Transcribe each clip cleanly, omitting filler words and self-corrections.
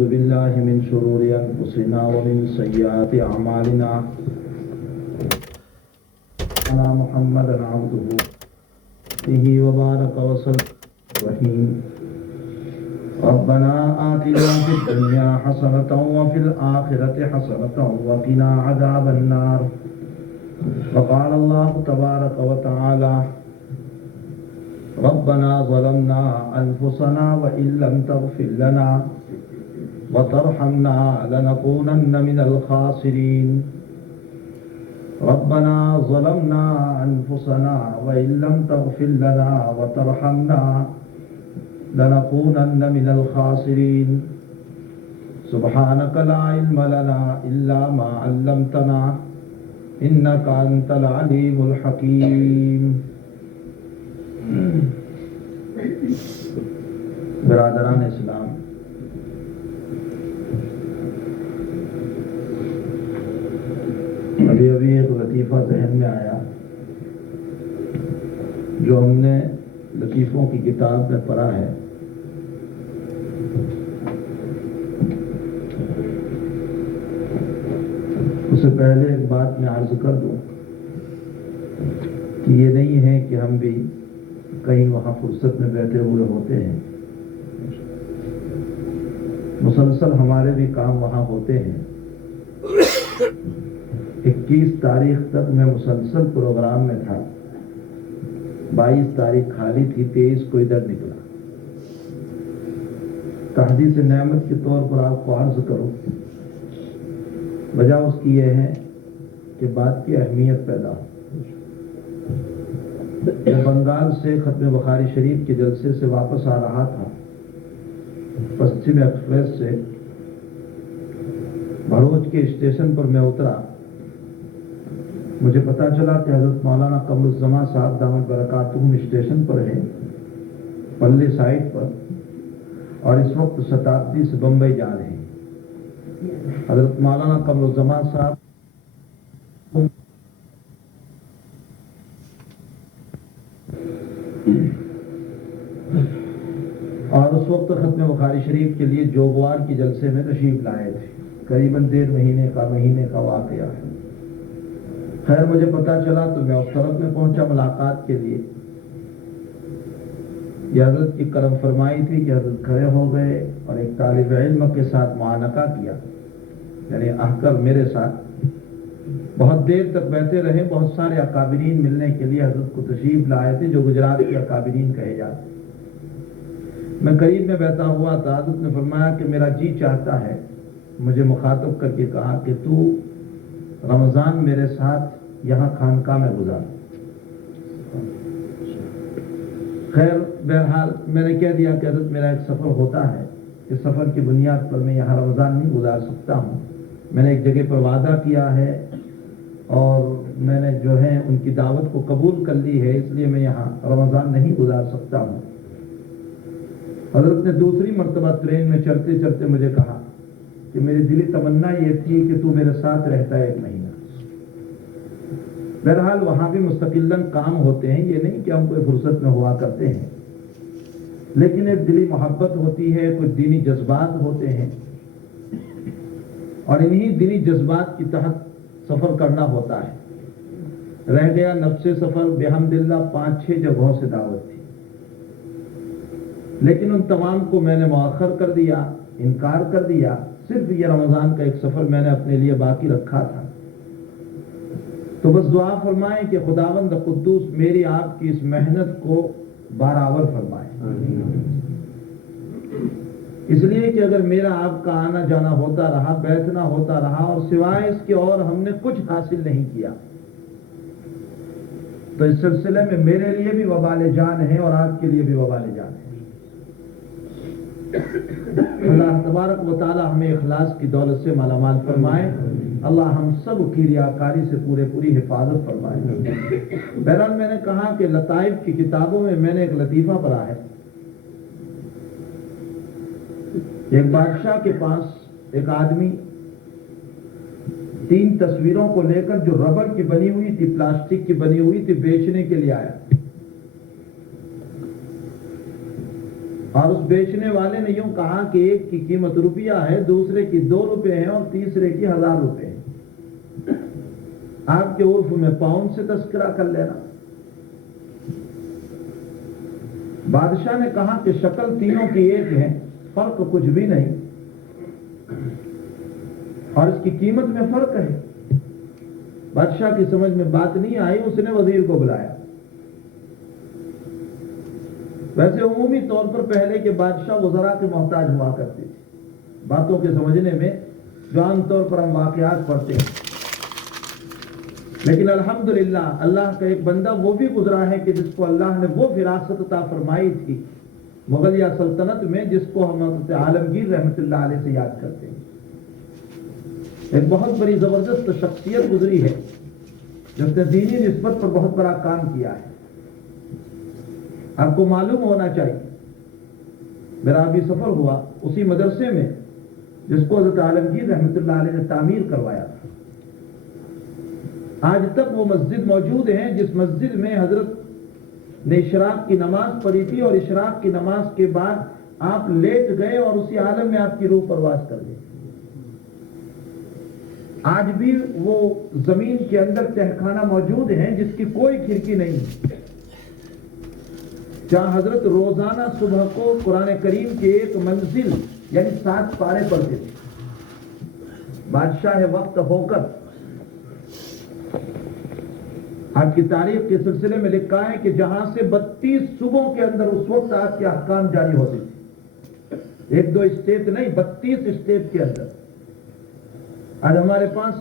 ونعوذ بالله من شرور أنفسنا ومن سيئات أعمالنا أنا محمدا عبده به وبارك وسلم الرحيم ربنا آتنا في الدنيا حسنة وفي الآخرة حسنة وقنا عذاب النار وقال الله تبارك وتعالى ربنا ظلمنا أنفسنا وإن لم تغفر لنا وترحمنا لنكونن من الخاسرين ربنا ظلمنا أنفسنا وإن لم تغفر لنا وترحمنا لنكونن من الخاسرين سبحانك لا علم لنا إلا ما علمتنا إنك أنت العليم الحكيم. برادران اسلام، ابھی ایک لطیفہ ذہن میں آیا جو ہم نے لطیفوں کی کتاب میں پڑھا ہے. اس سے پہلے ایک بات میں عرض کر دوں کہ یہ نہیں ہے کہ ہم بھی کہیں وہاں فرصت میں بیٹھے ہوئے ہوتے ہیں. مسلسل ہمارے بھی کام وہاں ہوتے ہیں. 21 تاریخ تک میں مسلسل پروگرام میں تھا. 22 تاریخ خالی تھی، 23 کو ادھر نکلا. تحدیث نعمت کے طور پر آپ کو عرض کرو، وجہ اس کی یہ ہے کہ بات کی اہمیت پیدا ہو. میں بنگال سے ختم بخاری شریف کے جلسے سے واپس آ رہا تھا. پشچم ایکسپریس سے بھروچ کے اسٹیشن پر میں اترا. مجھے پتا چلا کہ حضرت مولانا قمر الزمان صاحب دامت برکاتہم اسٹیشن پر ہیں، پلے سائٹ پر، اور اس وقت شتابدی سے بمبئی جا رہے ہیں. حضرت مولانا قمر الزمان صاحب اور اس وقت ختم بخاری شریف کے لیے جوگوار کی جلسے میں تشریف لائے تھے. قریباً 1.5 مہینے کا واقعہ ہے. خیر مجھے پتا چلا تو میں اس طرف میں پہنچا ملاقات کے لیے. یہ حضرت کی کرم فرمائی تھی کہ حضرت کھڑے ہو گئے اور ایک طالب علم کے ساتھ معانقہ کیا، یعنی احکر میرے ساتھ. بہت دیر تک بیٹھے رہے. بہت سارے اکابرین ملنے کے لیے حضرت کو تشریف لائے تھے جو گجرات کے اکابرین کہے جاتے. میں قریب میں بیٹھا ہوا تھا. حضرت نے فرمایا کہ میرا جی چاہتا ہے، مجھے مخاطب کر کے کہا کہ تو رمضان میرے ساتھ یہاں خانقاہ میں گزار. خیر بہرحال میں نے کہہ دیا کہ حضرت میرا ایک سفر ہوتا ہے، اس سفر کی بنیاد پر میں یہاں رمضان نہیں گزار سکتا ہوں. میں نے ایک جگہ پر وعدہ کیا ہے اور میں نے جو ہے ان کی دعوت کو قبول کر لی ہے، اس لیے میں یہاں رمضان نہیں گزار سکتا ہوں. حضرت نے دوسری مرتبہ ٹرین میں چلتے چلتے مجھے کہا کہ میری دلی تمنا یہ تھی کہ تو میرے ساتھ رہتا 1 مہینہ. بہرحال وہاں بھی مستقلاً کام ہوتے ہیں، یہ نہیں کہ ہم کوئی فرصت میں ہوا کرتے ہیں، لیکن ایک دلی محبت ہوتی ہے، کچھ دینی جذبات ہوتے ہیں، اور انہی دینی جذبات کی تحت سفر کرنا ہوتا ہے. رہ گیا نفس سفر بحمداللہ 5-6 جگہوں سے دعوت تھی، لیکن ان تمام کو میں نے مؤخر کر دیا، انکار کر دیا. صرف یہ رمضان کا ایک سفر میں نے اپنے لیے باقی رکھا تھا. تو بس دعا فرمائیں کہ خداوند قدوس میری آپ کی اس محنت کو برابر فرمائے. اس لیے کہ اگر میرا آپ کا آنا جانا ہوتا رہا، بیٹھنا ہوتا رہا، اور سوائے اس کے اور ہم نے کچھ حاصل نہیں کیا، تو اس سلسلے میں میرے لیے بھی وبال جان ہے اور آپ کے لیے بھی وبال جان ہے. اللہ تبارک و تعالی ہمیں اخلاص کی دولت سے مالا مال فرمائے. اللہ ہم سب کی ریاکاری سے پوری حفاظت فرمائے. بہرحال میں نے کہا کہ لطائف کی کتابوں میں نے ایک لطیفہ پڑھا ہے. ایک بادشاہ کے پاس ایک آدمی 3 تصویروں کو لے کر جو ربڑ کی بنی ہوئی تھی، پلاسٹک کی بنی ہوئی تھی، بیچنے کے لیے آیا. اور اس بیچنے والے نے یوں کہا کہ ایک کی قیمت روپیہ ہے، دوسرے کی 2 روپے ہیں اور تیسرے کی 1000 روپے ہیں۔ آپ کے عرف میں پاؤنڈ سے تذکرہ کر لینا۔ بادشاہ نے کہا کہ شکل تینوں کی ایک ہے، فرق کچھ بھی نہیں، اور اس کی قیمت میں فرق ہے۔ بادشاہ کی سمجھ میں بات نہیں آئی، اس نے وزیر کو بلایا۔ ویسے عمومی طور پر پہلے کے بادشاہ وزراء کے محتاج ہوا کرتے تھے باتوں کے سمجھنے میں، جو عام طور پر ہم واقعات پڑھتے ہیں، لیکن الحمدللہ اللہ کا ایک بندہ وہ بھی گزرا ہے کہ جس کو اللہ نے وہ وراثت عطا فرمائی تھی مغلیہ سلطنت میں، جس کو ہم حضرت عالمگیر رحمت اللہ علیہ سے یاد کرتے ہیں۔ ایک بہت بڑی زبردست شخصیت گزری ہے جس نے دینی نسبت پر بہت بڑا کام کیا ہے۔ آپ کو معلوم ہونا چاہیے، میرا ابھی سفر ہوا اسی مدرسے میں جس کو حضرت عالمگیر رحمت اللہ علیہ نے تعمیر کروایا تھا۔ آج تک وہ مسجد موجود ہے جس مسجد میں حضرت نے اشراق کی نماز پڑھی تھی، اور اشراق کی نماز کے بعد آپ لیٹ گئے اور اسی عالم میں آپ کی روح پرواز کر گئی۔ آج بھی وہ زمین کے اندر تہخانہ موجود ہیں جس کی کوئی کھڑکی نہیں ہے، جہاں حضرت روزانہ صبح کو قرآن کریم کے ایک منزل یعنی 7 پارے پڑھتے تھے۔ بادشاہ وقت ہو کر آپ کی تاریخ کے سلسلے میں لکھا ہے کہ جہاں سے 32 صوبوں کے اندر اس وقت آپ کے احکام جاری ہوتے تھے، 1-2 اسٹیٹ نہیں، 32 اسٹیٹ کے اندر۔ آج ہمارے پاس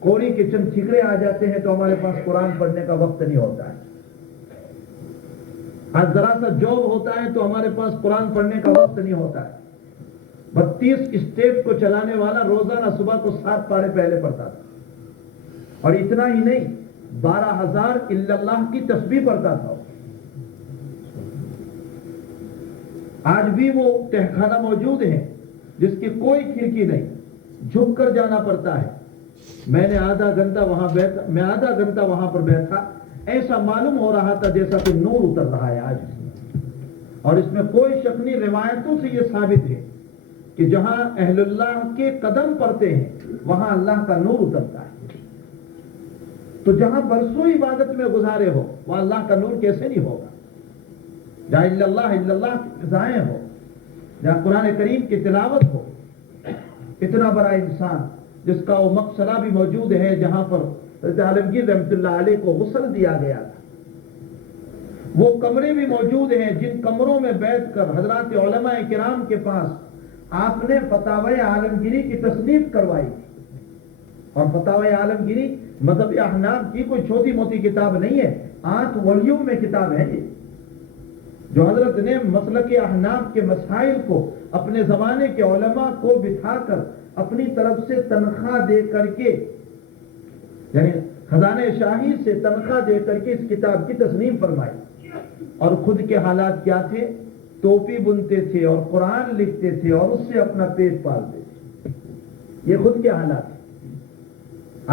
کوری کے چند ٹھیکرے آ جاتے ہیں تو ہمارے پاس قرآن پڑھنے کا وقت نہیں ہوتا ہے۔ آج ذرا سا جاب ہوتا ہے تو ہمارے پاس قرآن پڑھنے کا وقت نہیں ہوتا ہے۔ 32 اسٹیٹ کو چلانے والا روزانہ صبح کو 7 پارے پہلے پڑھتا تھا، اور اتنا ہی نہیں، 12,000 الا اللہ کی تسبیح پڑھتا تھا۔ آج بھی وہ تہخانہ موجود ہے جس کی کوئی کھڑکی نہیں، جھک کر جانا پڑتا ہے۔ میں آدھا گھنٹہ وہاں پر بیٹھا، ایسا معلوم ہو رہا تھا جیسا کہ نور اتر رہا ہے آج اس میں، اور اس میں کوئی شک نہیں، روایتوں سے یہ ثابت ہے کہ جہاں اہل اللہ کے قدم پڑتے ہیں وہاں اللہ کا نور اترتا ہے۔ تو جہاں برسوں عبادت میں گزارے ہو وہاں اللہ کا نور کیسے نہیں ہوگا؟ جہاں الا اللہ کی فضائیں ہو، جہاں قرآن کریم کی تلاوت ہو، اتنا بڑا انسان جس کا وہ مقصلہ بھی موجود ہے جہاں پر حضرت عالمگیر رحمت اللہ علیہ کو غسل دیا گیا تھا، وہ کمرے بھی موجود ہیں جن کمروں میں بیٹھ کر حضرات علماء کرام کے پاس آپ نے فتاوی عالمگیری کی تصنیف کروائی تھی۔ اور فتاوی عالمگیری مذہب احناف کی کوئی چھوٹی موٹی کتاب نہیں ہے، 8 ولیوم میں کتاب ہے یہ، جو حضرت نے مسلک احناف کے مسائل کو اپنے زمانے کے علماء کو بٹھا کر اپنی طرف سے تنخواہ دے کر کے، یعنی خزانہ شاہی سے تنخواہ دے کر کے اس کتاب کی تصنیف فرمائی، اور خود کے حالات کیا تھے؟ ٹوپی بنتے تھے اور قرآن لکھتے تھے اور اس سے اپنا پیٹ پالتے تھے۔ یہ خود کے حالات ہیں۔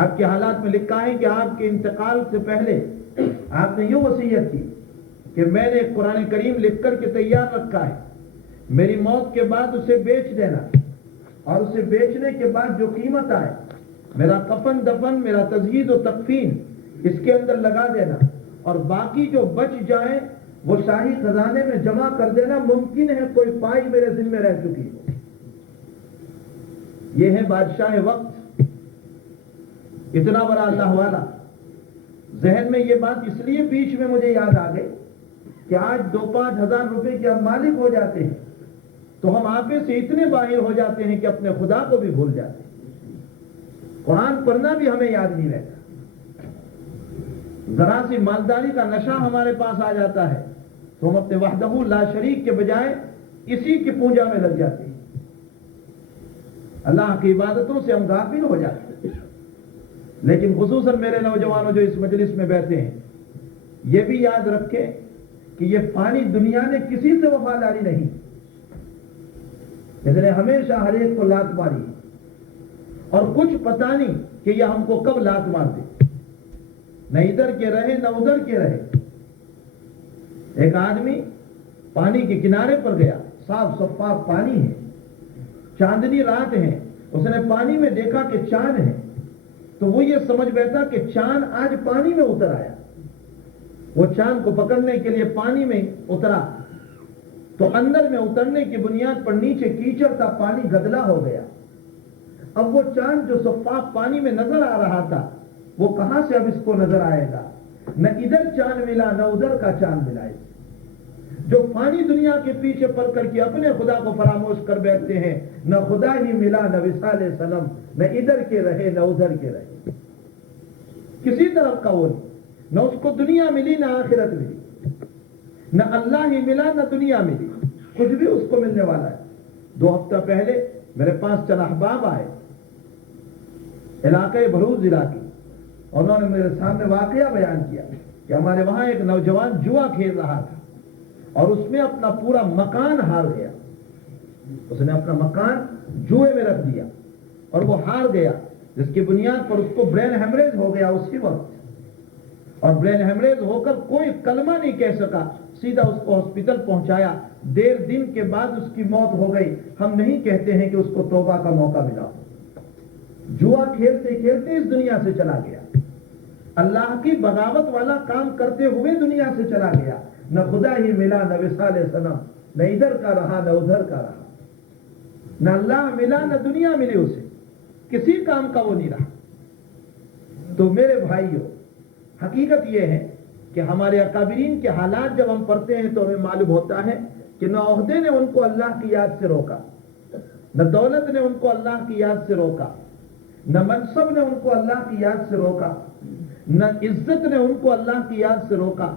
آپ کے حالات میں لکھا ہے کہ آپ کے انتقال سے پہلے آپ نے یوں وصیت کی کہ میں نے قرآن کریم لکھ کر کے تیار رکھا ہے، میری موت کے بعد اسے بیچ دینا، اور اسے بیچنے کے بعد جو قیمت آئے میرا کفن دفن، میرا تجہیز و تکفین اس کے اندر لگا دینا، اور باقی جو بچ جائیں وہ شاہی خزانے میں جمع کر دینا، ممکن ہے کوئی پائی میرے ذمہ رہ چکی ہو۔ یہ ہے بادشاہ وقت، اتنا بڑا اللہ والا۔ ذہن میں یہ بات اس لیے بیچ میں مجھے یاد آ گئی کہ آج 2-5 ہزار روپے کے ہم مالک ہو جاتے ہیں تو ہم آپے سے اتنے باہر ہو جاتے ہیں کہ اپنے خدا کو بھی بھول جاتے ہیں، قرآن پڑھنا بھی ہمیں یاد نہیں رہتا، ذرا سی مالداری کا نشہ ہمارے پاس آ جاتا ہے تو ہم اپنے وحدہ لا شریک کے بجائے اسی کی پوجا میں لگ جاتے ہیں، اللہ کی عبادتوں سے ہم غافل ہو جاتے ہیں۔ لیکن خصوصاً میرے نوجوانوں جو اس مجلس میں بیٹھے ہیں، یہ بھی یاد رکھیں کہ یہ فانی دنیا نے کسی سے وفاداری نہیں، اس نے ہمیشہ ہر ایک کو لات ماری، اور کچھ پتہ نہیں کہ یہ ہم کو کب لات مار دے، نہ ادھر کے رہے نہ ادھر کے رہے۔ ایک آدمی پانی کے کنارے پر گیا، صاف شفاف پانی ہے، چاندنی رات ہے، اس نے پانی میں دیکھا کہ چاند ہے، تو وہ یہ سمجھ بیٹھا کہ چاند آج پانی میں اتر آیا۔ وہ چاند کو پکڑنے کے لیے پانی میں اترا تو اندر میں اترنے کی بنیاد پر نیچے کیچڑ تھا، پانی گدلا ہو گیا۔ اب وہ چاند جو شفاف پانی میں نظر آ رہا تھا وہ کہاں سے اب اس کو نظر آئے گا؟ نہ ادھر چاند ملا نہ ادھر کا چاند ملا۔ جو فانی دنیا کے پیچھے پڑ کر کے اپنے خدا کو فراموش کر بیٹھتے ہیں، نہ خدا ہی ملا نہ وصال صنم، نہ ادھر کے رہے نہ ادھر کے رہے، کسی طرف کا وہ نہیں، نہ اس کو دنیا ملی نہ آخرت ملی، نہ اللہ ہی ملا نہ دنیا ملی، کچھ بھی اس کو ملنے والا ہے۔ 2 ہفتہ پہلے میرے پاس چند احباب آئے علاقے بھروچ ضلع کی، اور انہوں نے میرے سامنے واقعہ بیان کیا کہ ہمارے وہاں ایک نوجوان جوا کھیل رہا تھا اور اس میں اپنا پورا مکان ہار گیا۔ اس نے اپنا مکان جوئے میں رکھ دیا اور وہ ہار گیا، جس کی بنیاد پر اس کو برین ہیمریج ہو گیا اسی وقت، اور برین ہیمریج ہو کر کوئی کلمہ نہیں کہہ سکا، سیدھا اس کو ہاسپٹل پہنچایا، 1.5 دن کے بعد اس کی موت ہو گئی۔ ہم نہیں کہتے ہیں کہ اس کو توبہ کا موقع ملا، جوا کھیلتے کھیلتے اس دنیا سے چلا گیا، اللہ کی بغاوت والا کام کرتے ہوئے دنیا سے چلا گیا، نہ خدا ہی ملا نہ وصال صنم، نہ ادھر کا رہا نہ ادھر کا رہا، نہ اللہ ملا نہ دنیا ملی، اسے کسی کام کا وہ نہیں رہا۔ تو میرے بھائیوں، حقیقت یہ ہے کہ ہمارے اکابرین کے حالات جب ہم پڑھتے ہیں تو ہمیں معلوم ہوتا ہے کہ نہ عہدے نے ان کو اللہ کی یاد سے روکا، نہ دولت نے ان کو اللہ کی یاد سے روکا، نہ منصب نے ان کو اللہ کی یاد سے روکا، نہ عزت نے ان کو اللہ کی یاد سے روکا،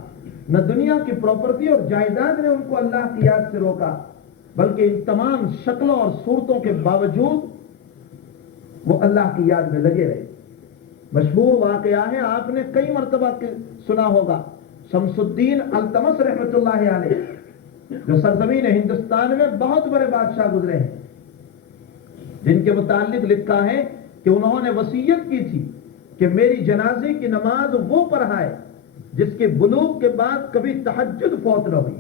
نہ دنیا کی پراپرٹی اور جائیداد نے ان کو اللہ کی یاد سے روکا، بلکہ ان تمام شکلوں اور صورتوں کے باوجود وہ اللہ کی یاد میں لگے رہے۔ مشہور واقعہ ہے، آپ نے کئی مرتبہ سنا ہوگا، شمس الدین التمش رحمۃ اللہ علیہ، جو سرزمین ہندوستان میں بہت بڑے بادشاہ گزرے ہیں، جن کے متعلق لکھا ہے کہ انہوں نے وصیت کی تھی کہ میری جنازے کی نماز وہ پڑھائے جس کے بلوغ کے بعد کبھی تہجد فوت نہ ہوئی،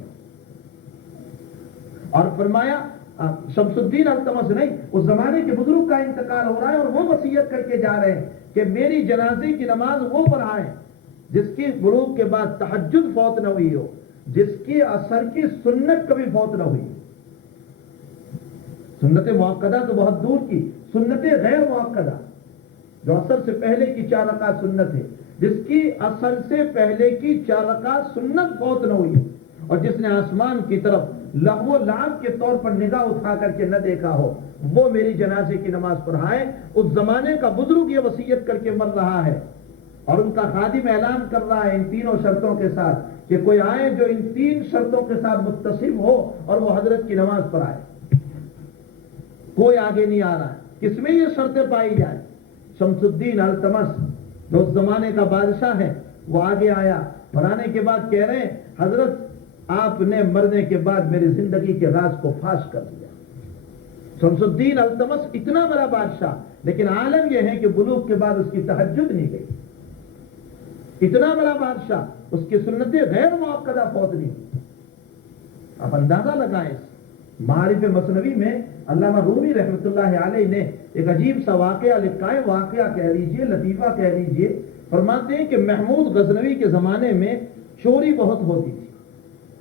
اور فرمایا شمس الدین التمش نہیں، اس زمانے کے بزرگ کا انتقال ہو رہا ہے اور وہ وصیت کر کے جا رہے ہیں کہ میری جنازے کی نماز وہ پڑھائیں جس کی بلوغ کے بعد تہجد فوت نہ ہوئی ہو، جس کی اثر کی سنت کبھی فوت نہ ہوئی۔ سنت مؤکدہ تو بہت دور کی، سنت غیر مؤکدہ جو اثر سے پہلے کی 4 رکعت سنت ہے، جس کی اثر سے پہلے کی 4 رکعت سنت فوت نہ ہوئی، اور جس نے آسمان کی طرف لغو و لعب کے طور پر نگاہ اٹھا کر کے نہ دیکھا ہو، وہ میری جنازے کی نماز پڑھائے۔ اس زمانے کا بزرگ یہ وصیت کر کے مر رہا ہے، اور ان کا خادم اعلان کر رہا ہے ان 3 شرطوں کے ساتھ کہ کوئی آئے جو ان 3 شرطوں کے ساتھ متصف ہو اور وہ حضرت کی نماز پڑھائے۔ کوئی آگے نہیں آ رہا ہے، کس میں یہ شرطیں پائی جائیں؟ شمس الدین التمش جو اس زمانے کا بادشاہ ہے وہ آگے آیا، اور آنے کے بعد کہہ رہے ہیں حضرت آپ نے مرنے کے بعد میری زندگی کے راز کو فاش کر دیا۔ شمس الدین التمش اتنا بڑا بادشاہ، لیکن عالم یہ ہے کہ بلوغ کے بعد اس کی تہجد نہیں گئی، اتنا بڑا بادشاہ، اس کی سنتیں غیر مؤکدہ فوت نہیں ہوئی۔ آپ اندازہ لگائیں، معارف مثنوی میں علامہ رومی رحمۃ اللہ علیہ نے ایک عجیب سا واقعہ لکھا ہے، واقعہ کہہ لیجئے، لطیفہ کہہ لیجئے۔ فرماتے ہیں کہ محمود غزنوی کے زمانے میں چوری بہت ہوتی تھی،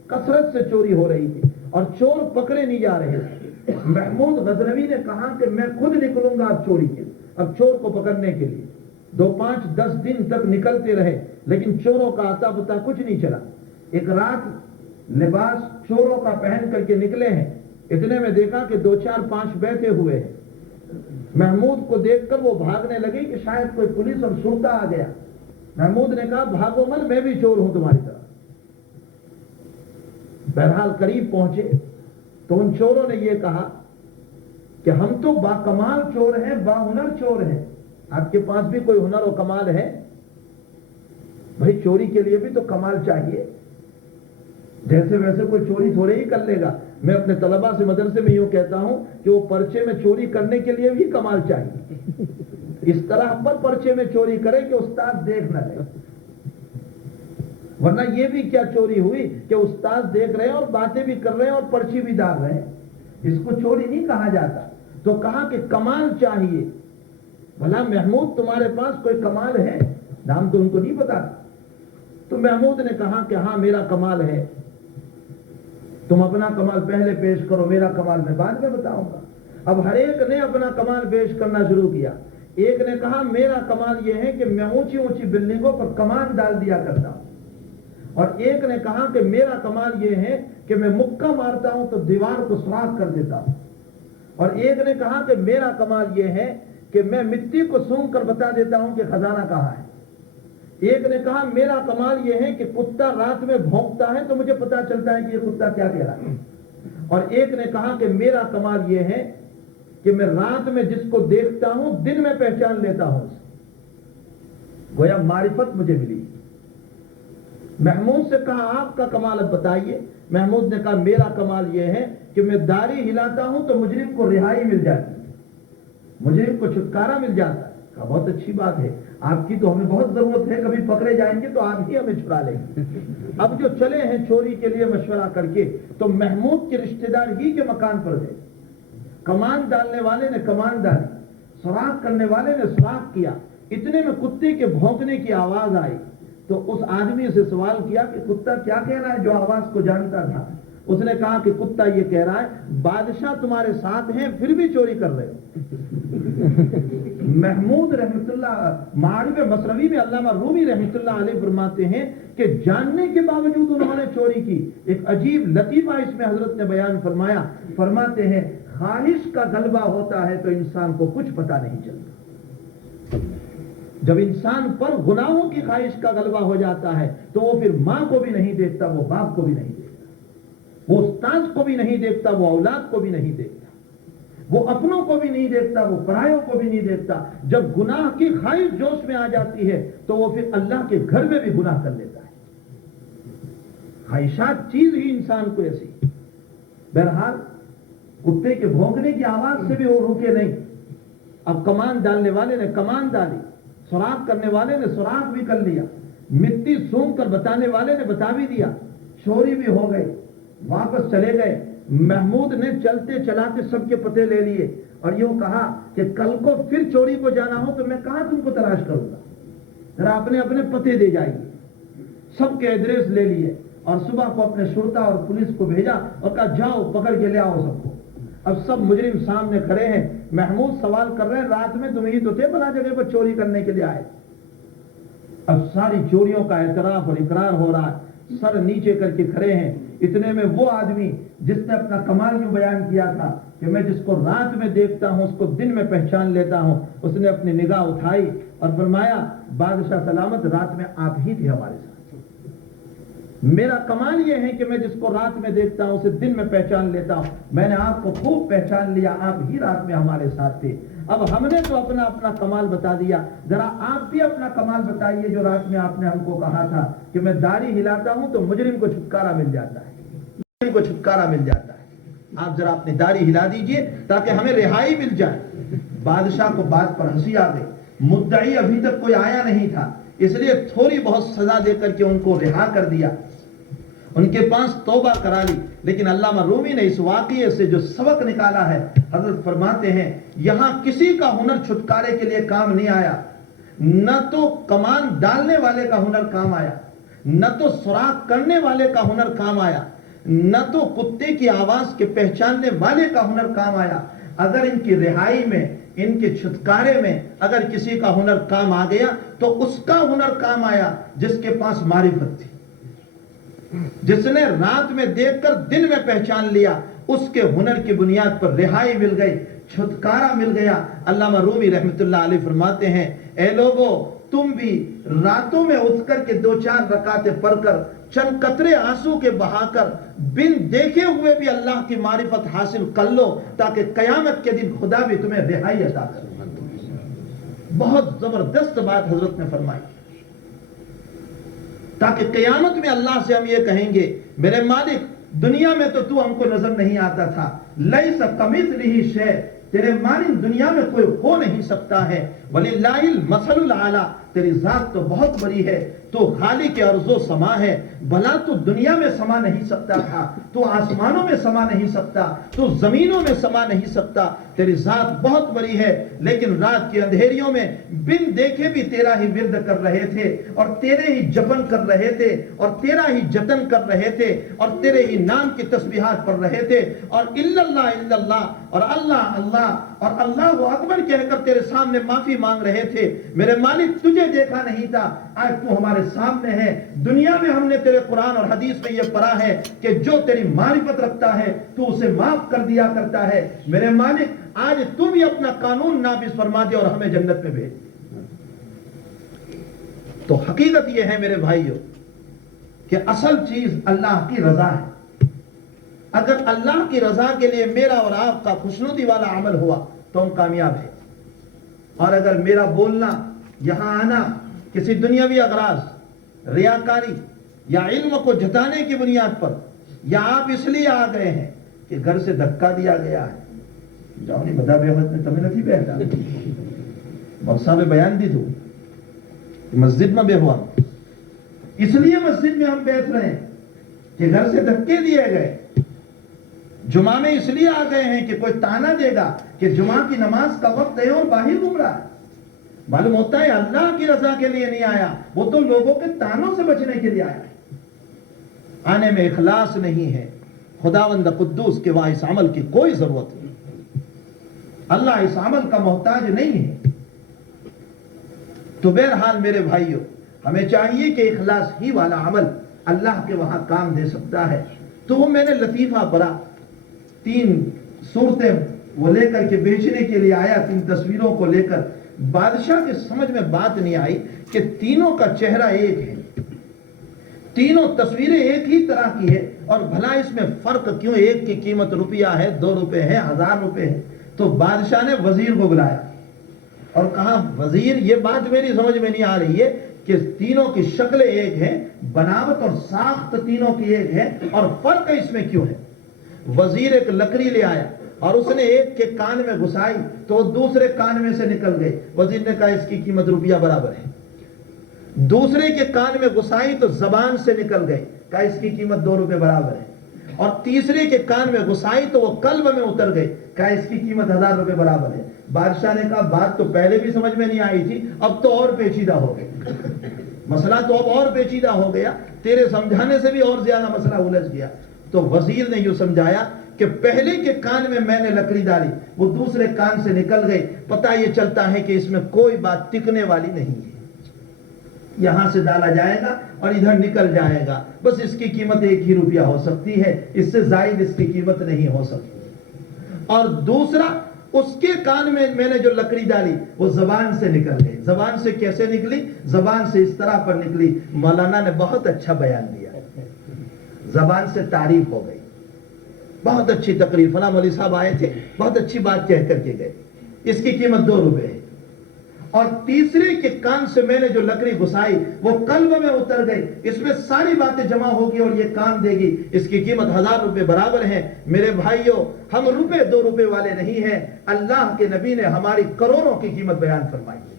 کثرت سے چوری ہو رہی تھی اور چور پکڑے نہیں جا رہے تھے۔ محمود غزنوی نے کہا کہ میں خود نکلوں گا اب چوری کے، اب چور کو پکڑنے کے لیے۔ 2 5 10 دن تک نکلتے رہے، لیکن چوروں کا اتا پتا کچھ نہیں چلا۔ ایک رات لباس چوروں کا پہن کر کے نکلے ہیں، اتنے میں دیکھا کہ 2 4 5 بیٹھے ہوئے ہیں۔ محمود کو دیکھ کر وہ بھاگنے لگے کہ شاید کوئی پولیس اور شرطا آ گیا۔ محمود نے کہا بھاگو مت، میں بھی چور ہوں تمہاری طرح۔ بہرحال قریب پہنچے تو ان چوروں نے یہ کہا کہ ہم تو با کمال چور ہیں، با ہنر چور ہیں، آپ کے پاس بھی کوئی ہنر و کمال ہے؟ بھائی چوری کے لیے بھی تو کمال چاہیے، جیسے ویسے کوئی چوری تھوڑے ہی کر لے گا۔ میں اپنے طلباء سے مدرسے میں یوں کہتا ہوں کہ وہ پرچے میں چوری کرنے کے لیے بھی کمال چاہیے، اس طرح پر پرچے میں چوری کرے کہ استاد دیکھ نہ لے۔ ورنہ یہ بھی کیا چوری ہوئی کہ استاد دیکھ رہے ہیں اور باتیں بھی کر رہے ہیں اور پرچی بھی ڈال رہے ہیں، اس کو چوری نہیں کہا جاتا۔ تو کہا کہ کمال چاہیے، بھلا محمود تمہارے پاس کوئی کمال ہے؟ نام تو ان کو نہیں پتا۔ تو محمود نے کہا کہ ہاں میرا کمال ہے، تم اپنا کمال پہلے پیش کرو، میرا کمال میں بعد میں بتاؤں گا۔ اب ہر ایک نے اپنا کمال پیش کرنا شروع کیا۔ ایک نے کہا میرا کمال یہ ہے کہ میں اونچی اونچی بلڈنگوں پر کمان ڈال دیا کرتا ہوں، اور ایک نے کہا کہ میرا کمال یہ ہے کہ میں مکہ مارتا ہوں تو دیوار کو سوراخ کر دیتا ہوں، اور ایک نے کہا کہ میرا کمال یہ ہے کہ میں مٹی کو سونگھ کر بتا دیتا ہوں کہ خزانہ کہاں ہے۔ ایک نے کہا میرا کمال یہ ہے کہ کتا رات میں بھونکتا ہے تو مجھے پتا چلتا ہے کہ یہ کتا کیا کہہ رہا ہے، اور ایک نے کہا کہ میرا کمال یہ ہے کہ میں رات میں جس کو دیکھتا ہوں دن میں پہچان لیتا ہوں اسے۔ گویا معرفت مجھے ملی۔ محمود سے کہا آپ کا کمال اب بتائیے۔ محمود نے کہا میرا کمال یہ ہے کہ میں داڑھی ہلاتا ہوں تو مجرم کو رہائی مل جاتی ہے، مجرم کو چھٹکارا مل جاتا ہے۔ کہا بہت اچھی بات ہے، آپ کی تو ہمیں بہت ضرورت ہے، کبھی پکڑے جائیں گے تو آپ ہی ہمیں چھڑا لیں گے۔ اب جو چلے ہیں چوری کے لیے مشورہ کر کے، تو محمود کے رشتہ دار ہی کے مکان پر گئے۔ کمان ڈالنے والے نے کمان ڈالی، سوراخ کرنے والے نے سوراخ کیا، اتنے میں کتے کے بھونکنے کی آواز آئی۔ تو اس آدمی سے سوال کیا کہ کتا کیا کہہ رہا ہے، جو آواز کو جانتا تھا۔ اس نے کہا کہ کتا یہ کہہ رہا ہے بادشاہ تمہارے ساتھ ہیں پھر بھی چوری کر رہے ہو۔ محمود رحمت اللہ معارف مصنوی میں علامہ رومی رحمت اللہ علیہ فرماتے ہیں کہ جاننے کے باوجود انہوں نے چوری کی۔ ایک عجیب لطیفہ اس میں حضرت نے بیان فرمایا، فرماتے ہیں خواہش کا غلبہ ہوتا ہے تو انسان کو کچھ پتا نہیں چلتا۔ جب انسان پر گناہوں کی خواہش کا غلبہ ہو جاتا ہے تو وہ پھر ماں کو بھی نہیں دیکھتا، وہ باپ کو بھی نہیں دیکھتا، وہ استاد کو بھی نہیں دیکھتا، وہ اولاد کو بھی نہیں دیکھتا، وہ اپنوں کو بھی نہیں دیکھتا، وہ پرایوں کو بھی نہیں دیکھتا۔ جب گناہ کی خواہش جوش میں آ جاتی ہے تو وہ پھر اللہ کے گھر میں بھی گناہ کر لیتا ہے۔ خواہشات چیز ہی انسان کو ایسی۔ بہرحال کتے کے بھونکنے کی آواز سے بھی وہ رکے نہیں۔ اب کمان ڈالنے والے نے کمان ڈالی، سوراخ کرنے والے نے سوراخ بھی کر لیا، مٹی سونگ کر بتانے والے نے بتا بھی دیا، چوری بھی ہو گئی، واپس چلے گئے۔ محمود نے چلتے چلاتے سب کے پتے لے لیے اور یوں کہا کہ کل کو پھر چوری کو جانا ہو تو میں کہاں تم کو تلاش کروں گا، ذرا اپنے اپنے پتے دے جائیے۔ سب کے ایڈریس لے لیے اور صبح کو اپنے شرطا اور پولیس کو بھیجا اور کہا جاؤ پکڑ کے لے آؤ سب کو۔ اب سب مجرم سامنے کھڑے ہیں، محمود سوال کر رہے ہیں رات میں تم ہی تو تھے بلا جگہ پر چوری کرنے کے لیے آئے۔ اب ساری چوریوں کا اعتراف اور اقرار ہو رہا ہے، سر نیچے کر کے کھڑے ہیں۔ اتنے میں وہ آدمی جس نے اپنا کمال یوں بیان کیا تھا کہ میں جس کو رات میں دیکھتا ہوں اس کو دن میں پہچان لیتا ہوں، اس نے اپنی نگاہ اٹھائی اور فرمایا بادشاہ سلامت رات میں آپ ہی تھے ہمارے ساتھ۔ میرا کمال یہ ہے کہ میں جس کو رات میں دیکھتا ہوں اسے دن میں پہچان لیتا ہوں، میں نے آپ کو خوب پہچان لیا، آپ ہی رات میں ہمارے ساتھ تھے۔ اب ہم نے تو اپنا اپنا کمال بتا دیا، ذرا آپ بھی اپنا کمال بتائیے جو رات میں آپ نے ہم کو کہا تھا کہ میں داڑھی ہلاتا ہوں تو مجرم کو چھٹکارا مل جاتا ہے، مجرم کو چھٹکارا مل جاتا ہے۔ آپ ذرا اپنی داڑھی ہلا دیجئے تاکہ ہمیں رہائی مل جائے۔ بادشاہ کو بات پر ہنسی آ گئی، مدعی ابھی تک کوئی آیا نہیں تھا، اس لیے تھوڑی بہت سزا دے کر کے ان کو رہا کر دیا، ان کے پاس توبہ کرا لی۔ لیکن علامہ رومی نے اس واقعے سے جو سبق نکالا ہے، حضرت فرماتے ہیں یہاں کسی کا ہنر چھٹکارے کے لیے کام نہیں آیا، نہ تو کمان ڈالنے والے کا ہنر کام آیا، نہ تو سوراخ کرنے والے کا ہنر کام آیا، نہ تو کتے کی آواز کے پہچاننے والے کا ہنر کام آیا۔ اگر ان کی رہائی میں، ان کے چھٹکارے میں اگر کسی کا ہنر کام آ گیا تو اس کا ہنر کام آیا جس کے پاس معرفت تھی، جس نے رات میں دیکھ کر دن میں پہچان لیا، اس کے ہنر کی بنیاد پر رہائی مل گئی، چھٹکارا مل گیا۔ علامہ رومی رحمت اللہ علیہ فرماتے ہیں اے لوگو تم بھی راتوں میں اٹھ کر کے 2-4 رکعتیں پڑھ کر چند قطرے آنسو کے بہا کر بن دیکھے ہوئے بھی اللہ کی معرفت حاصل کر لو تاکہ قیامت کے دن خدا بھی تمہیں رہائی عطا کرے۔ بہت زبردست بات حضرت نے فرمائی، تاکہ قیامت میں اللہ سے ہم یہ کہیں گے میرے مالک دنیا میں تو ہم کو نظر نہیں آتا تھا، لیس کمثلہ شیء، تیرے مانند دنیا میں کوئی ہو نہیں سکتا ہے، وَلِلَّهِ الْمَثَلُ الْأَعْلَىٰ، تیری ذات تو بہت بڑی ہے، تو خالق ارض و سما ہے، بھلا تو دنیا میں سما نہیں سکتا تھا، تو آسمانوں میں سما نہیں سکتا، تو زمینوں میں سما نہیں سکتا، تیری ذات بہت بڑی ہے، لیکن رات کی اندھیریوں میں بن دیکھے بھی تیرا ہی ورد کر رہے تھے، اور تیرے ہی جپن کر رہے تھے، اور تیرا ہی جتن کر رہے تھے، اور تیرے ہی نام کی تسبیحات پڑھ رہے تھے، اور الا اللہ اور اللہ اللہ اور اللہ اکبر کہہ کر تیرے سامنے معافی مانگ رہے تھے۔ میرے مالک تجھے دیکھا نہیں تھا، آج تو ہمارے سامنے ہے۔ دنیا میں ہم نے تیرے قرآن اور حدیث میں یہ پڑھا ہے کہ جو تیری معرفت رکھتا ہے تو اسے معاف کر دیا کرتا ہے۔ میرے مالک آج تو بھی اپنا قانون نافذ فرما دے اور ہمیں جنت میں بھیج۔ تو حقیقت یہ ہے میرے بھائیوں کہ اصل چیز اللہ کی رضا ہے۔ اگر اللہ کی رضا کے لیے میرا اور آپ کا خوشنودی والا عمل ہوا تو ہم کامیاب ہیں، اور اگر میرا بولنا، یہاں آنا کسی دنیاوی اغراض، ریاکاری یا علم کو جتانے کی بنیاد پر، یا آپ اس لیے آ گئے ہیں کہ گھر سے دھکا دیا گیا ہے، جاؤ نہیں بدا بیوت میں تمہیں نہیں بیٹھا مقصد میں بیان دی تو مسجد میں بے ہوا، اس لیے مسجد میں ہم بیٹھ رہے ہیں کہ گھر سے دھکے دیے گئے، جمعہ میں اس لیے آ گئے ہیں کہ کوئی تانا دے گا کہ جمعہ کی نماز کا وقت ہے اور باہر گھوم رہا ہے۔ معلوم ہوتا ہے اللہ کی رضا کے لیے نہیں آیا، وہ تو لوگوں کے تانوں سے بچنے کے لیے آیا ہے۔ آنے میں اخلاص نہیں ہے، خداوند قدوس کے وہاں اس عمل کی کوئی ضرورت نہیں، اللہ اس عمل کا محتاج نہیں ہے۔ تو بہرحال میرے بھائیوں، ہمیں چاہیے کہ اخلاص ہی والا عمل اللہ کے وہاں کام دے سکتا ہے۔ تو وہ میں نے لطیفہ پڑھا، 3 صورتیں وہ لے کر کے بیچنے کے لیے آیا، 3 تصویروں کو لے کر۔ بادشاہ کے سمجھ میں بات نہیں آئی کہ تینوں کا چہرہ ایک ہے، تینوں تصویریں ایک ہی طرح کی ہے، اور بھلا اس میں فرق کیوں؟ ایک کی قیمت روپیہ ہے، 2 روپے ہے، 1000 روپے ہے۔ تو بادشاہ نے وزیر کو بلایا اور کہا وزیر یہ بات میری سمجھ میں نہیں آ رہی ہے کہ تینوں کی شکلیں ایک ہیں، بناوٹ اور ساخت تینوں کی ایک ہے، اور فرق اس میں کیوں ہے؟ وزیر ایک لکڑی لے آیا اور اس نے ایک کے کان میں گھسائی تو دوسرے کان میں سے نکل گئی۔ وزیر نے کہا اس کی قیمت روپیہ برابر ہے۔ دوسرے کے کان میں گھسائی تو زبان سے نکل گئی، کہا اس کی قیمت 2 روپے برابر ہے۔ اور تیسرے کے کان میں گھسائی تو وہ قلب میں اتر گئی، کہا اس کی قیمت 1000 روپے برابر ہے۔ بادشاہ نے کہا بات تو پہلے بھی سمجھ میں نہیں آئی تھی، اب تو اور پیچیدہ ہو گئی، مسئلہ تو اب اور پیچیدہ ہو گیا، تیرے سمجھانے سے بھی اور زیادہ مسئلہ الجھ گیا۔ تو وزیر نے یوں سمجھایا کہ پہلے کے کان میں نے لکڑی ڈالی، وہ دوسرے کان سے نکل گئی، پتہ یہ چلتا ہے کہ اس میں کوئی بات ٹکنے والی نہیں ہے، یہاں سے ڈالا جائے گا اور ادھر نکل جائے گا، بس اس کی قیمت 1 ہی روپیہ ہو سکتی ہے، اس سے زائد اس کی قیمت نہیں ہو سکتی۔ اور دوسرا، اس کے کان میں نے جو لکڑی ڈالی وہ زبان سے نکل گئی۔ زبان سے کیسے نکلی؟ زبان سے اس طرح پر نکلی، مولانا نے بہت اچھا بیان دیا، زبان سے تعریف ہو گئی، بہت اچھی تقریر، فلاں مولوی صاحب آئے تھے، بہت اچھی بات کہہ کر کے گئے، اس کی قیمت 2 روپے ہے۔ اور تیسرے کے کان سے میں نے جو لکڑی گھسائی وہ قلب میں اتر گئی، اس میں ساری باتیں جمع ہوگی اور یہ کام دے گی، اس کی قیمت 1000 روپے برابر ہے۔ میرے بھائیوں، ہم روپے 2 روپے والے نہیں ہیں، اللہ کے نبی نے ہماری کروڑوں کی قیمت بیان فرمائی ہے۔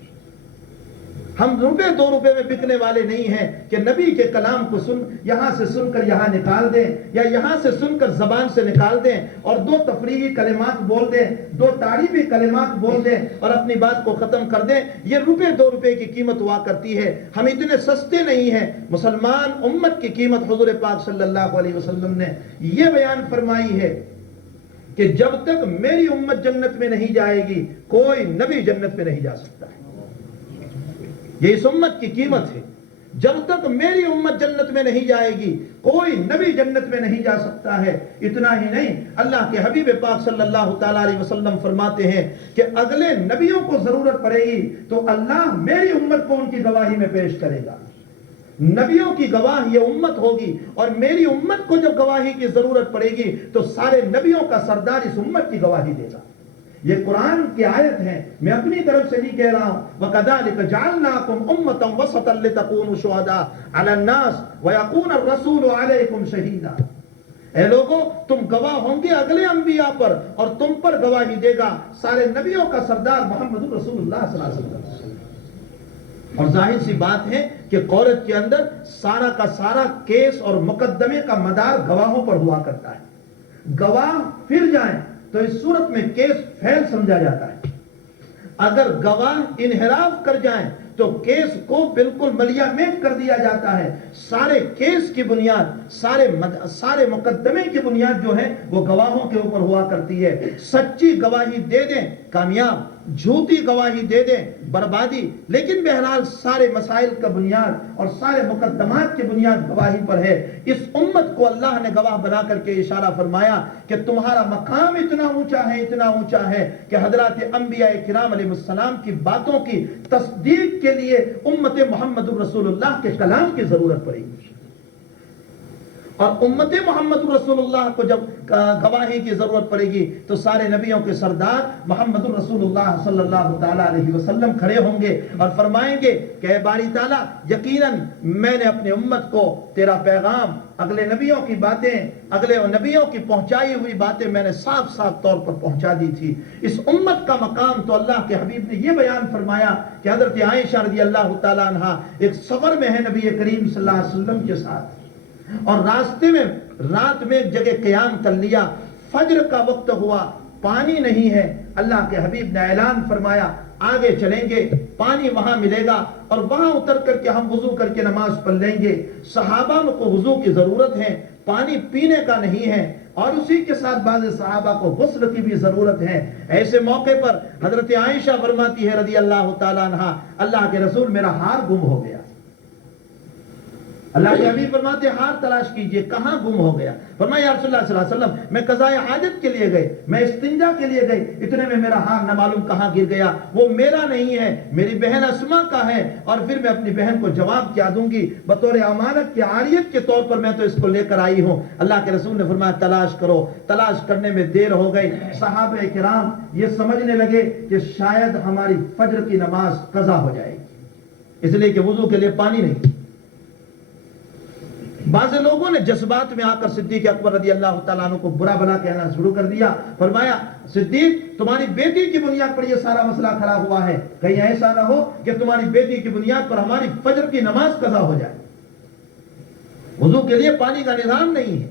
ہم روپے 2 روپے میں بکنے والے نہیں ہیں کہ نبی کے کلام کو یہاں سے سن کر یہاں نکال دیں، یا یہاں سے سن کر زبان سے نکال دیں اور 2 تفریحی کلمات بول دیں، 2 تعریفی کلمات بول دیں اور اپنی بات کو ختم کر دیں۔ یہ روپے 2 روپے کی قیمت ہوا کرتی ہے، ہم اتنے سستے نہیں ہیں۔ مسلمان امت کی قیمت حضور پاک صلی اللہ علیہ وسلم نے یہ بیان فرمائی ہے کہ جب تک میری امت جنت میں نہیں جائے گی کوئی نبی جنت میں نہیں جا سکتا ہے۔ یہ اس امت کی قیمت ہے، جب تک میری امت جنت میں نہیں جائے گی کوئی نبی جنت میں نہیں جا سکتا ہے۔ اتنا ہی نہیں، اللہ کے حبیب پاک صلی اللہ تعالی علیہ وسلم فرماتے ہیں کہ اگلے نبیوں کو ضرورت پڑے گی تو اللہ میری امت کو ان کی گواہی میں پیش کرے گا۔ نبیوں کی گواہ یہ امت ہوگی، اور میری امت کو جب گواہی کی ضرورت پڑے گی تو سارے نبیوں کا سردار اس امت کی گواہی دے گا۔ یہ قرآن کی آیت ہے، میں اپنی طرف سے نہیں کہہ رہا ہوں۔ وَكَذَلِكَ جَعَلْنَاكُمْ أُمَّةً وَسَطًا لِتَكُونُوا شُهَدَاءَ عَلَى النَّاسِ وَيَكُونَ الرَّسُولُ عَلَيْكُمْ شَهِيدًا۔ اے لوگوں، تم گواہ ہوں گے اگلے انبیاء پر اور تم پر گواہی دے گا سارے نبیوں کا سردار محمد رسول اللہ صلی اللہ علیہ وسلم۔ اور ظاہر سی بات ہے کہ قورت کے اندر سارا کا سارا کیس اور مقدمے کا مدار گواہوں پر ہوا کرتا ہے. گواہ پھر جائیں تو اس صورت میں کیس فیل سمجھا جاتا ہے. اگر گواہ انحراف کر جائیں تو کیس کو بالکل ملیا میٹ کر دیا جاتا ہے. سارے کیس کی بنیاد، سارے مقدمے کی بنیاد جو ہے وہ گواہوں کے اوپر ہوا کرتی ہے. سچی گواہی دے دیں کامیاب، جھوٹی گواہی دے دیں بربادی. لیکن بہرحال سارے مسائل کا بنیاد اور سارے مقدمات کی بنیاد گواہی پر ہے. اس امت کو اللہ نے گواہ بنا کر کے اشارہ فرمایا کہ تمہارا مقام اتنا اونچا ہے کہ حضرات انبیاء کرام علیہ السلام کی باتوں کی تصدیق کے لیے امت محمد رسول اللہ کے کلام کی ضرورت پڑے گی. اور امت محمد رسول اللہ کو جب گواہی کی ضرورت پڑے گی تو سارے نبیوں کے سردار محمد رسول اللہ صلی اللہ تعالیٰ علیہ وسلم کھڑے ہوں گے اور فرمائیں گے کہ اے باری تعالیٰ، یقیناً میں نے اپنے امت کو تیرا پیغام، اگلے نبیوں کی باتیں، اگلے نبیوں کی پہنچائی ہوئی باتیں میں نے صاف صاف طور پر پہنچا دی تھی. اس امت کا مقام تو اللہ کے حبیب نے یہ بیان فرمایا کہ حضرت عائشہ رضی اللہ تعالیٰ عنہ ایک سفر میں ہے نبی کریم صلی اللہ علیہ وسلم کے ساتھ، اور راستے میں رات میں ایک جگہ قیام کر لیا. فجر کا وقت ہوا، پانی نہیں ہے. اللہ کے حبیب نے اعلان فرمایا آگے چلیں گے، پانی وہاں ملے گا اور وہاں اتر کر کے ہم وضو کر کے نماز پڑھ لیں گے. صحابہ کو وضو کی ضرورت ہے، پانی پینے کا نہیں ہے، اور اسی کے ساتھ بعض صحابہ کو غسل کی بھی ضرورت ہے. ایسے موقع پر حضرت عائشہ فرماتی ہے رضی اللہ تعالیٰ عنہ، اللہ کے رسول میرا ہار گم ہو گیا. اللہ کے حبیب فرماتے ہار تلاش کیجئے، کہاں گم ہو گیا؟ فرمایا یا رسول اللہ صلی اللہ علیہ وسلم میں قضائے حاجت کے لیے گئے، میں استنجا کے لیے گئی، اتنے میں میرا ہار نہ معلوم کہاں گر گیا. وہ میرا نہیں ہے، میری بہن اسما کا ہے. اور پھر میں اپنی بہن کو جواب کیا دوں گی؟ بطور امانت کی عاریت کے طور پر میں تو اس کو لے کر آئی ہوں. اللہ کے رسول نے فرمایا تلاش کرو. تلاش کرنے میں دیر ہو گئی. صحابہ کرام یہ سمجھنے لگے کہ شاید ہماری فجر کی نماز قضا ہو جائے گی، اس لیے کہ وضو کے لیے پانی نہیں. بعض لوگوں نے جذبات میں آ کر صدیق اکبر رضی اللہ تعالیٰ عنہ کو برا بلا کہنا شروع کر دیا. فرمایا صدیق تمہاری بیٹی کی بنیاد پر یہ سارا مسئلہ کھڑا ہوا ہے، کہیں ایسا نہ ہو کہ تمہاری بیٹی کی بنیاد پر ہماری فجر کی نماز قضا ہو جائے. وضو کے لیے پانی کا نظام نہیں ہے.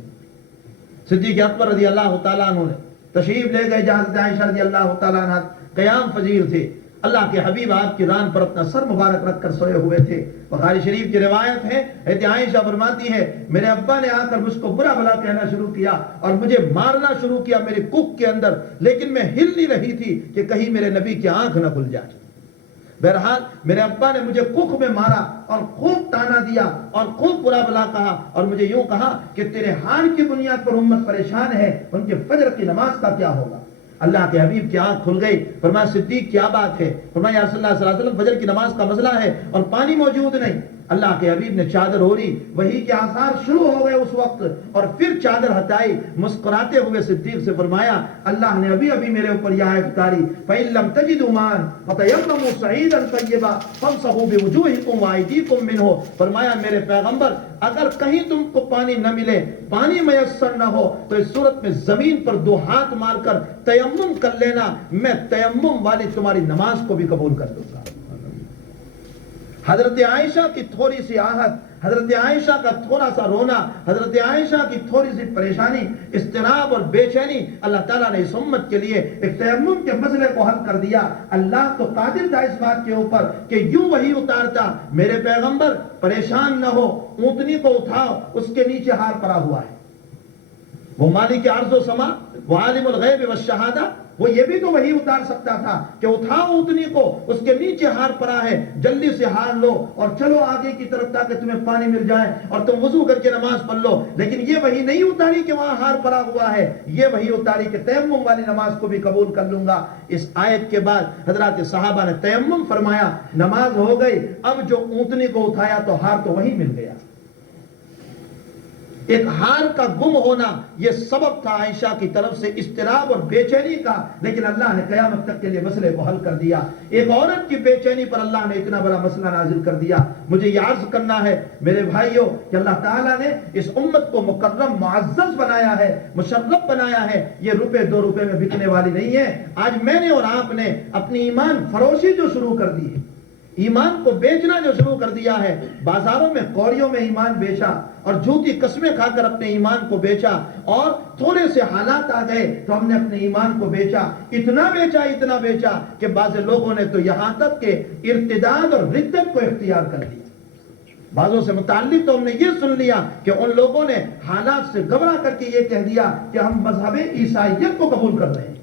صدیق اکبر رضی اللہ تعالیٰ عنہ نے تشریف لے گئے جہاں حضرت عائشہ رضی اللہ تعالیٰ عنہ قیام پذیر تھے. اللہ کے حبیب آپ کی ران پر اپنا سر مبارک رکھ کر سوئے ہوئے تھے. بخاری شریف کی روایت ہے، حضرت عائشہ فرماتی ہے میرے ابا نے آ کر مجھ کو برا بلا کہنا شروع کیا اور مجھے مارنا شروع کیا میرے کک کے اندر، لیکن میں ہل نہیں رہی تھی کہ کہیں میرے نبی کی آنکھ نہ کھل جائے. بہرحال میرے ابا نے مجھے کک میں مارا اور خوب تانا دیا اور خوب برا بلا کہا اور مجھے یوں کہا کہ تیرے ہار کی بنیاد پر امت پریشان ہے، ان کے فجر کی نماز کا کیا ہوگا؟ اللہ کے حبیب کی آنکھ کھل گئی. فرمایا صدیق کیا بات ہے؟ فرمایا یا رسول اللہ صلی اللہ علیہ وسلم فجر کی نماز کا مسئلہ ہے اور پانی موجود نہیں. اللہ کے حبیب نے چادر اوڑھی، وحی کے آثار شروع ہو گئے اس وقت، اور پھر چادر ہٹائی. مسکراتے ہوئے صدیق سے فرمایا اللہ نے ابھی ابھی میرے اوپر یہ آیت اتاری فَإِن لَّمْ تَجِدُوا مَاءً فَتَيَمَّمُوا صَعِيدًا طَيِّبًا فَامْسَحُوا بِوُجُوهِكُمْ وَأَيْدِيكُمْ مِنْهُ. فرمایا میرے پیغمبر اگر کہیں تم کو پانی نہ ملے، پانی میسر نہ ہو، تو اس صورت میں زمین پر دو ہاتھ مار کر تیمم کر لینا، میں تیمم والی تمہاری نماز کو بھی قبول کر دوں گا. حضرت عائشہ کی تھوڑی سی آہت، حضرت عائشہ کا تھوڑا سا رونا، حضرت عائشہ کی تھوڑی سی پریشانی، اضطراب اور بے چینی، اللہ تعالیٰ نے اس امت کے لیے ایک تیمم کے مسئلے کو حل کر دیا. اللہ تو قادر تھا اس بات کے اوپر کہ یوں وہی اتارتا میرے پیغمبر پریشان نہ ہو، اونٹنی کو اٹھاؤ، اس کے نیچے ہار پڑا ہوا ہے. وہ مالک ارض و سما، وہ عالم الغیب والشہادہ، وہ یہ بھی تو وہی اتار سکتا تھا کہ اٹھاؤ اونٹنی کو، اس کے نیچے ہار پڑا ہے، جلدی سے ہار لو اور چلو آگے کی طرف تاکہ تمہیں پانی مل جائے اور تم وضو کر کے نماز پڑھ لو. لیکن یہ وہی نہیں اتاری کہ وہاں ہار پڑا ہوا ہے، یہ وہی اتاری کہ تیمم والی نماز کو بھی قبول کر لوں گا. اس آیت کے بعد حضرات صحابہ نے تیمم فرمایا، نماز ہو گئی. اب جو اونٹنی کو اٹھایا تو ہار تو وہی مل گیا. ایک ہار کا گم ہونا یہ سبب تھا عائشہ کی طرف سے اضطراب اور بے چینی کا، لیکن اللہ نے قیامت تک کے لیے مسئلے کو حل کر دیا. ایک عورت کی بے چینی پر اللہ نے اتنا بڑا مسئلہ نازل کر دیا. مجھے یہ عرض کرنا ہے میرے بھائیوں کہ اللہ تعالیٰ نے اس امت کو مکرم معزز بنایا ہے، مشرف بنایا ہے. یہ روپے دو روپے میں بکنے والی نہیں ہے. آج میں نے اور آپ نے اپنی ایمان فروشی جو شروع کر دی ہے، ایمان کو بیچنا جو شروع کر دیا ہے، بازاروں میں کوڑیوں میں ایمان بیچا اور جھوٹی قسمیں کھا کر اپنے ایمان کو بیچا، اور تھوڑے سے حالات آ گئے تو ہم نے اپنے ایمان کو بیچا، اتنا بیچا کہ بعض لوگوں نے تو یہاں تک کہ ارتداد اور ردت کو اختیار کر لیا۔ بعضوں سے متعلق تو ہم نے یہ سن لیا کہ ان لوگوں نے حالات سے گھبرا کر کے یہ کہہ دیا کہ ہم مذہب عیسائیت کو قبول کر رہے ہیں۔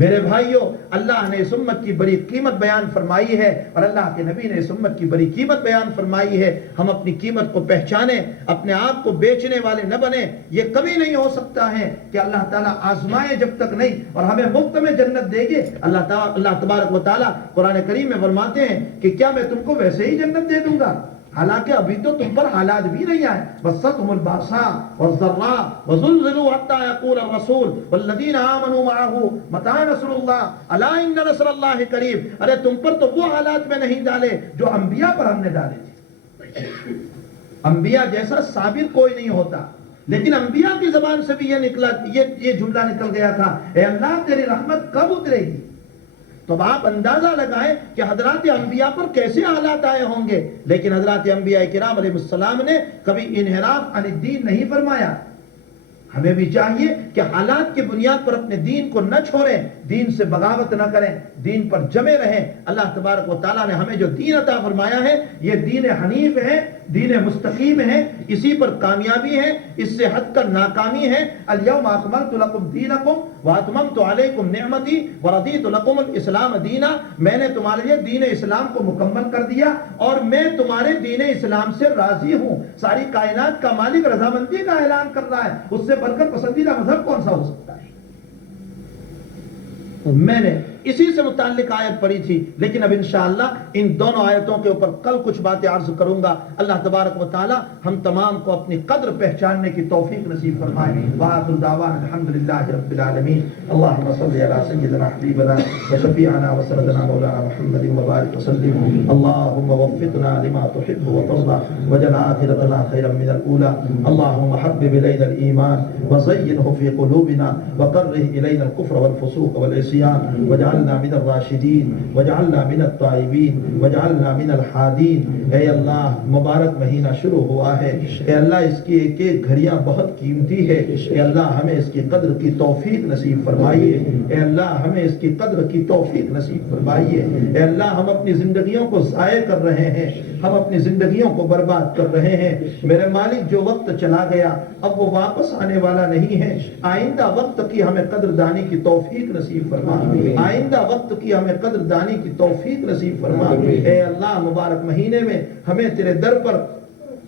میرے بھائیوں، اللہ نے اس امت کی بڑی قیمت بیان فرمائی ہے اور اللہ کے نبی نے اس امت کی بڑی قیمت بیان فرمائی ہے۔ ہم اپنی قیمت کو پہچانیں، اپنے آپ کو بیچنے والے نہ بنیں۔ یہ کبھی نہیں ہو سکتا ہے کہ اللہ تعالیٰ آزمائے جب تک نہیں اور ہمیں مفت میں جنت دے گے۔ اللہ تبارک و تعالیٰ قرآن کریم میں فرماتے ہیں کہ کیا میں تم کو ویسے ہی جنت دے دوں گا؟ حالانکہ ابھی تو تم پر حالات بھی نہیں آئے۔ بَسَّتْهُمُ الْبَأْسَاءُ وَالضَّرَّاءُ وَزُلْزِلُوا حَتَّىٰ يَقُولَ الرَّسُولُ وَالَّذِينَ آمَنُوا مَعَهُ مَتَىٰ نَصْرُ اللَّهِ أَلَا إِنَّ نَصْرَ اللَّهِ قَرِيبٌ۔ ارے تم پر تو وہ حالات میں نہیں ڈالے جو انبیاء پر ہم نے ڈالے تھے۔ انبیاء جیسا صابر کوئی نہیں ہوتا، لیکن انبیاء کی زبان سے بھی یہ جملہ نکل گیا تھا، اے اللہ تیری رحمت کب اترے گی؟ تو آپ اندازہ لگائیں کہ حضرات انبیاء پر کیسے حالات آئے ہوں گے، لیکن حضرات انبیاء کرام علیہ السلام نے کبھی انحراف عن الدین نہیں فرمایا۔ ہمیں بھی چاہیے کہ حالات کی بنیاد پر اپنے دین کو نہ چھوڑیں، دین سے بغاوت نہ کریں، دین پر جمے رہیں۔ اللہ تبارک و تعالیٰ نے ہمیں جو دین عطا فرمایا ہے یہ دین حنیف ہے، دین مستقیم ہے، اسی پر کامیابی ہے، اس سے ہٹ کر ناکامی ہے۔ الیوم اکملت لکم دینکم واتممت علیکم نعمتی ورضیت لکم الاسلام دینا۔ میں نے تمہارے لیے دین اسلام کو مکمل کر دیا اور میں تمہارے دین اسلام سے راضی ہوں۔ ساری کائنات کا مالک رضامندی کا اعلان کر رہا ہے، اس سے بڑھ کر پسندیدہ مذہب کون سا ہو سکتا ہے؟ میں نے اسی سے متعلق آیت پڑھی تھی، لیکن اب انشاءاللہ ان دونوں آیتوں کے اوپر کل کچھ باتیں عرض کروں گا۔ اللہ تبارک و تعالی ہم تمام کو اپنی قدر پہچاننے کی توفیق نصیب فرمائے۔ وآخر دعوانا الحمدللہ رب العالمین۔ اللہم صلی علی سیدنا حبیبنا وشفیعنا وسندنا مولانا محمد وبارک وسلم۔ اللہم وفقنا لما تحب وترضى واجعل آخرتنا خیرا من الاولى۔ اللہم حبب الینا الایمان وزینہ فی قلوبنا وکرہ الینا الکفر والفسوق والعصیان واجعلنا من الراشدین واجعلنا من التائبین واجعلنا من الحادین۔ اے اللہ مبارک مہینہ شروع ہوا ہے، اے اللہ اس کی ایک ایک گھڑیاں بہت قیمتی ہے، اے اللہ ہمیں اس کی قدر کی توفیق نصیب فرمائیے، اے اللہ ہمیں اس کی قدر کی توفیق نصیب فرمائیے۔ اے اللہ ہم اپنی زندگیوں کو ضائع کر رہے ہیں، ہم اپنی زندگیوں کو برباد کر رہے ہیں۔ میرے مالک جو وقت چلا گیا اب وہ واپس آنے والا نہیں ہے، آئندہ وقت کی ہمیں قدردانی کی توفیق نصیب فرما، آئندہ وقت کی ہمیں قدردانی کی توفیق نصیب فرما۔ اے اللہ مبارک مہینے میں ہمیں تیرے در پر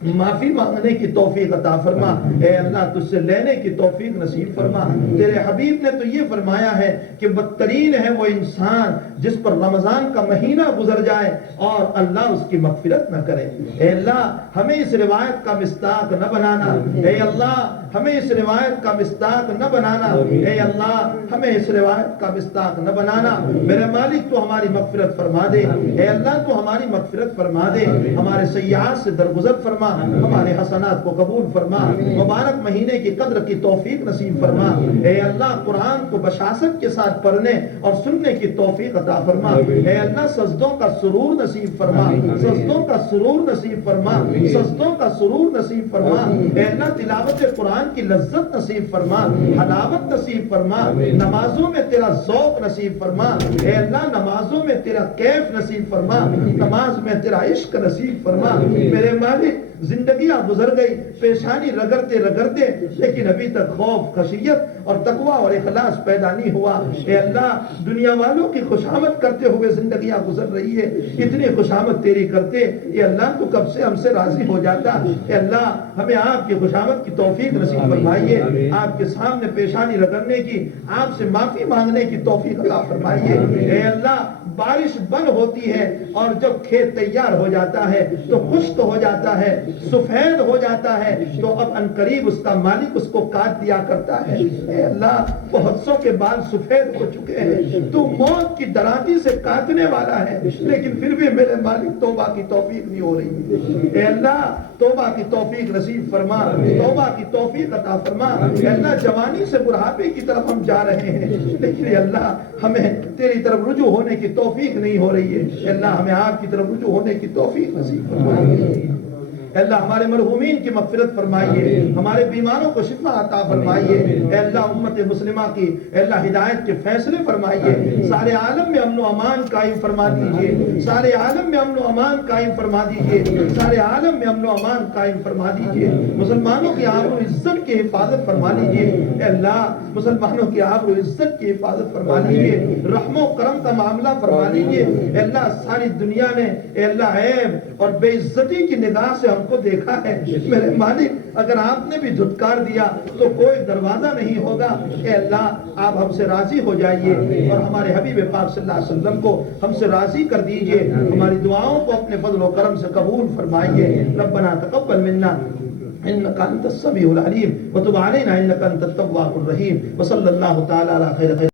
معافی مانگنے کی توفیق عطا فرما، اے اللہ تجھ سے لینے کی توفیق نصیب فرما۔ تیرے حبیب نے تو یہ فرمایا ہے کہ بدترین ہے وہ انسان جس پر رمضان کا مہینہ گزر جائے اور اللہ اس کی مغفرت نہ کرے۔ اے اللہ ہمیں اس روایت کا مصداق نہ بنانا، اے اللہ ہمیں اس روایت کا مصداق نہ بنانا، اے اللہ ہمیں اس روایت کا مصداق نہ بنانا۔ میرے مالک تو ہماری مغفرت فرما دے، اے اللہ تو ہماری مغفرت فرما دے، ہمارے سیئات سے درگزر فرما، ہمارے حسنات کو قبول فرما، مبارک مہینے کی قدر کی توفیق نصیب فرما۔ اے اللہ قرآن کو بشاشت کے ساتھ پڑھنے اور سننے کی توفیق عطا فرما، اے اللہ سجدوں کا سرور نصیب فرما، سجدوں کا سرور نصیب فرما، سجدوں کا سرور نصیب فرما۔ اے اللہ تلاوت قرآن کی لذت نصیب فرما، حلاوت نصیب فرما، نمازوں میں تیرا ذوق نصیب فرما، اے اللہ نمازوں میں تیرا کیف نصیب فرما، نماز میں تیرا عشق نصیب فرما۔ میرے مالک زندگیاں گزر گئی پیشانی رگڑتے رگڑتے، لیکن ابھی تک خوف خشیت اور تقوی اور اخلاص پیدا نہیں ہوا۔ اے اللہ دنیا والوں کی خوشامد کرتے ہوئے زندگیاں گزر رہی ہے، اتنی خوشامد تیری کرتے اے اللہ تو کب سے ہم سے راضی ہو جاتا۔ اے اللہ ہمیں آپ کی خوشامد کی توفیق نصیب فرمائیے، آپ کے سامنے پیشانی رگڑنے کی، آپ سے معافی مانگنے کی توفیق عطا فرمائیے۔ اے اللہ بارش بند ہوتی ہے اور جب کھیت تیار ہو جاتا ہے تو خشک ہو جاتا ہے، سفید ہو جاتا ہے تو اب ان قریب اس کا مالک اس کو کاٹ دیا کرتا ہے۔ اے اللہ بہت سو کے بال سفید ہو چکے ہیں، تو موت کی دراندی سے کاٹنے والا ہے، لیکن پھر بھی میرے مالک توبہ کی توفیق نہیں ہو رہی۔ اے اللہ توبہ کی توفیق نصیب فرما، توبہ کی توفیق عطا فرما۔ اے اللہ جوانی سے بڑھاپے کی طرف ہم جا رہے ہیں، لیکن اے اللہ ہمیں تیری طرف رجوع ہونے کی توفیق نہیں ہو رہی ہے۔ اے اللہ ہمیں آپ کی طرف رجوع ہونے کی توفیق نصیب فرما۔ اے اللہ ہمارے مرحومین کی مغفرت فرمائیے، ہمارے بیماروں کو شفا عطا فرمائیے۔ اے اللہ امت مسلمہ کی اے اللہ ہدایت کے فیصلے فرمائیے، سارے عالم میں امن و امان قائم فرما دیجئے، سارے عالم میں امن و امان قائم فرما دیجئے، سارے عالم میں امن و امان قائم فرما دیجئے، مسلمانوں کی آبرو عزت کی حفاظت فرما لیجئے۔ اے اللہ مسلمانوں کی آبرو عزت کی حفاظت فرما لیجئے، رحم و کرم کا معاملہ فرما لیجئے۔ اے اللہ ساری دنیا نے اے اللہ عیب اور بے عزتی کی نگاہ سے ہم کو دیکھا ہے، میرے مالک اگر آپ نے بھی دھتکار دیا تو کوئی دروازہ نہیں ہوگا۔ اے اللہ آپ ہم سے راضی ہو جائیے اور ہمارے حبیب پاک صلی اللہ علیہ وسلم کو ہم سے راضی کر دیجئے، ہماری دعاؤں کو اپنے فضل و کرم سے قبول فرمائیے۔ ربنا تقبل منا انك انت السميع العليم وتب علينا انك انت التواب الرحيم وصلى الله تعالى على خير